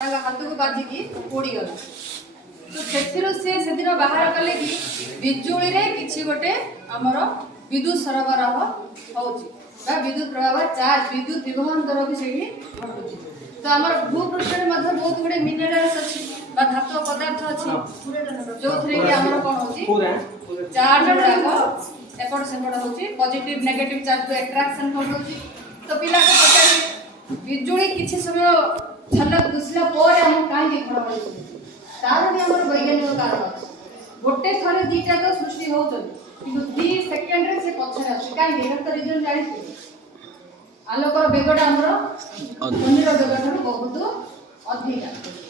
हाथ को बाजिकी पोड़ी गला तो से दिन बाहर कले कि बिजुली रे किछि गोटे हमर विद्युत सरबराह होउची बा विद्युत प्रवाह चार्ज विद्युत विभवन दर भी सेही घटुची। तो हमर भूपृष्ठ रे मध्ये बहुत गुडे मिनरल्स अछि बा धातु पदार्थ अछि जो थरे कि हमर कोन होची चार्ज गुडाक एपट सेपट होची पॉजिटिव नेगेटिव चार्ज को अट्रैक्शन करउची। तो पिला को पचारी बिजुली किछि समय झलक दुसला पर हम काहे के घडघडी होची तार भी हमर वैज्ञानिक कारण अछि। गोटे थरे दीटा तो सृष्टि होउछ किंतु 2 सेकंड रे से पछरे अछि काहे के तो रीजन जानि आलोकर बेगटा हमर ध्वनिर बेगटा बहुत अधिक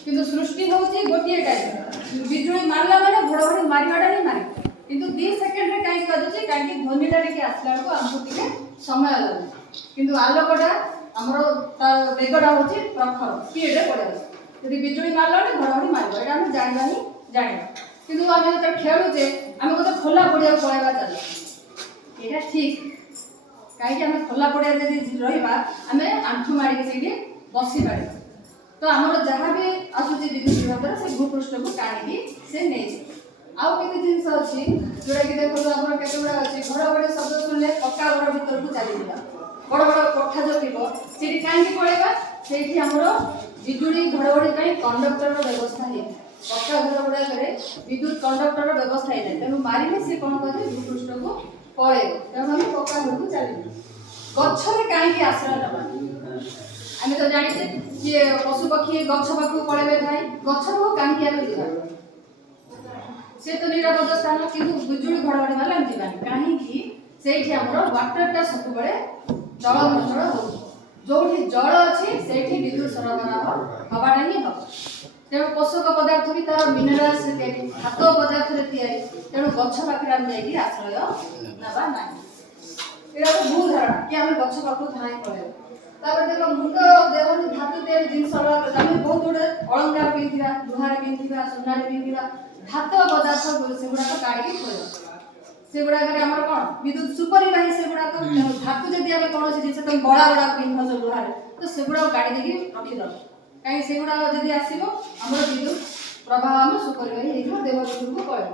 किंतु सृष्टि होउची गोटिए टाइप बिजुली मारला माने घडघडी मारिवाडा ही मारे किंतु 2 सेकंड रे काहे कजुची काहे कि ध्वनिटा टिके आसला को हमको टिके समय लागै किंतु आलोकटा हमरो बेगटा होची प्रखर स्पीड रे पड़े यदि बिजुली मारला ने घडघडी मारबो एटा हम जानिबा ही जानिबा किंतु आमे जते खेलु जे आमे गोटे खोला पड़िया पळेबा चाल एटा ठीक काहे कि आमे खोला पड़िया जदी रहिबा आमे आंठु मारी के सेठी बसी पारे। तो हमरो जहां भी आसुची विद्युत विभाग से भूपृष्ठ को टाणी की से नै आउ केते जिंस अछि जोडा कि देखो तो हमर केते बडा अछि घडघडी शब्द सुनले पक्का घर भीतर को चली जिबा बड़ बड़ कोठा जो थिबो सेठी काहे की पळेबा सेठी हमरो बिजुली घडघडी पई कंडक्टर रो व्यवस्था हे पक्का घर गुडा करे विद्युत कंडक्टर रो व्यवस्था हे तेनु मारिले से कोन करे भूपृष्ठ को पळे तेनु हम पक्का घर को चली गच्छरे काहे की आश्रय दबा आमे तो जानि जे कि पशु पक्षी गच्छ पाखु पळेबे भाई गच्छ को काहे की आमे जिबा से तो निरापद स्थान किंतु बिजुली घडघडी मारला हम जिबानी काहे की सेठी हमरो वाटर टा सब बळे जल भंडार हो जोठी जल अछि सेठी विद्युत सरबराह हवाटा ही हो तेणु पोषक पदार्थ भी तार मिनरल्स रे धातु पदार्थ रे तयारी तेणु गच्छ पाखरे हम जाई आश्रय नबा नाही एरा तो भूल धारणा कि हम गच्छ पाखु थाई पळे तापर देखो मुंड देहन धातु तयारी जिंस हम बहुत गुडे अलंकार पिंथिबा दुहार पिंथिबा सोनार पिंथिबा धातु पदार्थ सेगुडा तो काढी के थोय सेगुडा करे हमर कोन विद्युत सुपरिवाही सेगुडा तो धातु जदी हम कोन से जिंस तो बड़ा बड़ा पिंथ जो दुहार तो सेगुडा काढी देकी रखि दो काहे सेगुडा जदी आसीबो हमर विद्युत प्रवाह हम सुपरिवाही हेइबो देव विद्युत को पळो।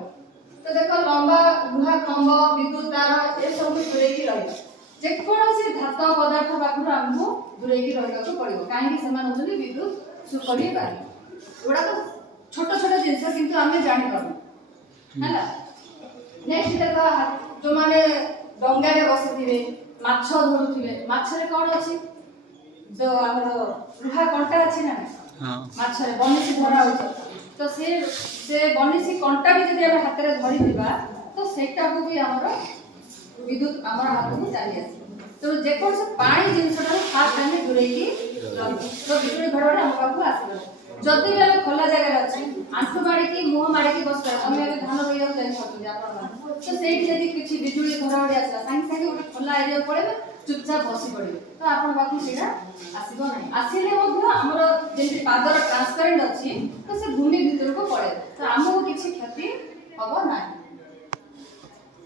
तो देखो लंबा लुहा खंभ विद्युत तार ए सब जुड़े की रही जे कोन से धातु पदार्थ पाखु हमको जुड़े की रहबा को पड़िबो काहे कि समान होचली विद्युत सुपरिवाही ओडा तो छोट छोट जिंस किंतु हमें जानि पाबो हला। नेक्स्ट देखो जो माने डंगा रे बसिथिबे माछ धरुथिबे माछ रे कोन अछि जो हमर लुहा कंटा अछि ना हां माछ रे बनिसी धरा होछ तो से बनिसी कंटा भी जदी हम हाथ रे धरि दिबा तो सेटा को भी हमर विद्युत हमर हाथ को चली आसी तो जे कोन से पानी जिंसटा हाथ काने जुड़े की तो बिजुली घडघडी हम पाखु आसीबो जदी हम खोला जगह अछि आंठु मारी की मुंह मारी की बस हम धान रोइया जाई सकते आपण तो सेठी जदी किछि बिजुली घडघडी आसला सांग सांग ओटा खोला एरिया पळेबे चुपचाप बसी पड़िबे तो आपण बाकी सेटा आसीबो नाही आसीले मध्ये हमर जेंति पादर ट्रांसपेरेंट अछि तो से भूमि भीतर को पळे तो हमहु किछि क्षति हबो नाही।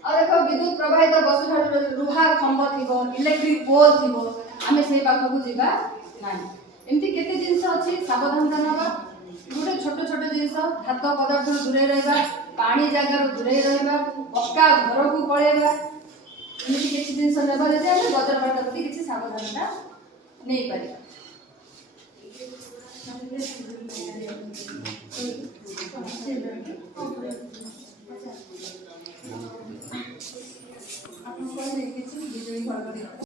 और देखो विद्युत प्रवाहित वस्तु ठार लुहा खंभ थिबो इलेक्ट्रिक पोल थिबो आमे सेही पाखो को जिबा नाही एमती केते जिंस अछि सावधानता नबा गुटे छोट छोट जिंस धातु पदार्थ दूरे रहबा पानी जागा दूरे रहबा पक्का घर को पळेबा एमती किछि जिंस नबा जे हम वज्रपात प्रति किछि सावधानता नै पारि आपण कोन किछि बिजुली घडघडी